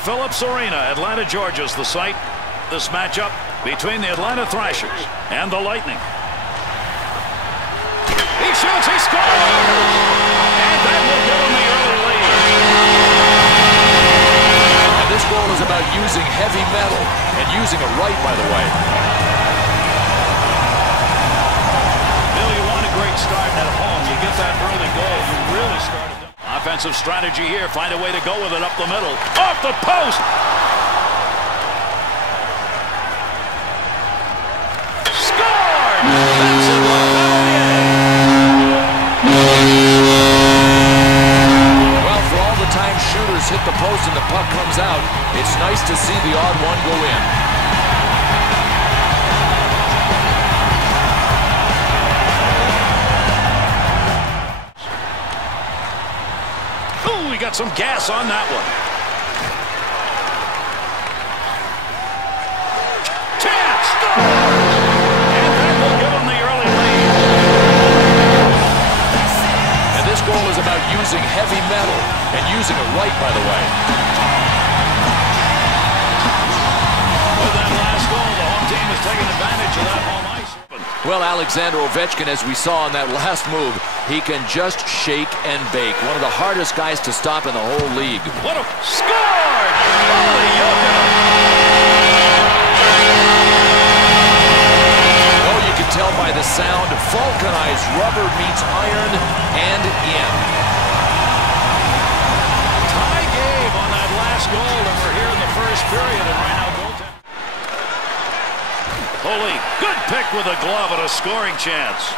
Phillips Arena, Atlanta, Georgia's the site. This matchup between the Atlanta Thrashers and the Lightning. He shoots, he scores! And that will give him the early lead. And this goal is about using heavy metal, and using it right, by the way. Bill, you want a great start at home. You get that early goal, you really started. Offensive strategy here. Find a way to go with it up the middle. Off the post! Scored! That's it. Well, for all the time shooters hit the post and the puck comes out, it's nice to see the odd one go in. We got some gas on that one. Chance! And that will give him the early lead. And this goal is about using heavy metal, and using it right, by the way. With that last goal, the home team has taken advantage of that home ice. Well, Alexander Ovechkin, as we saw in that last move, he can just shake and bake. One of the hardest guys to stop in the whole league. What a scored! Holy yoga! Oh, you can tell by the sound, vulcanized rubber meets iron and in. Tie game on that last goal, and we're here in the first period, and right now goaltender. Holy, good pick with a glove and a scoring chance.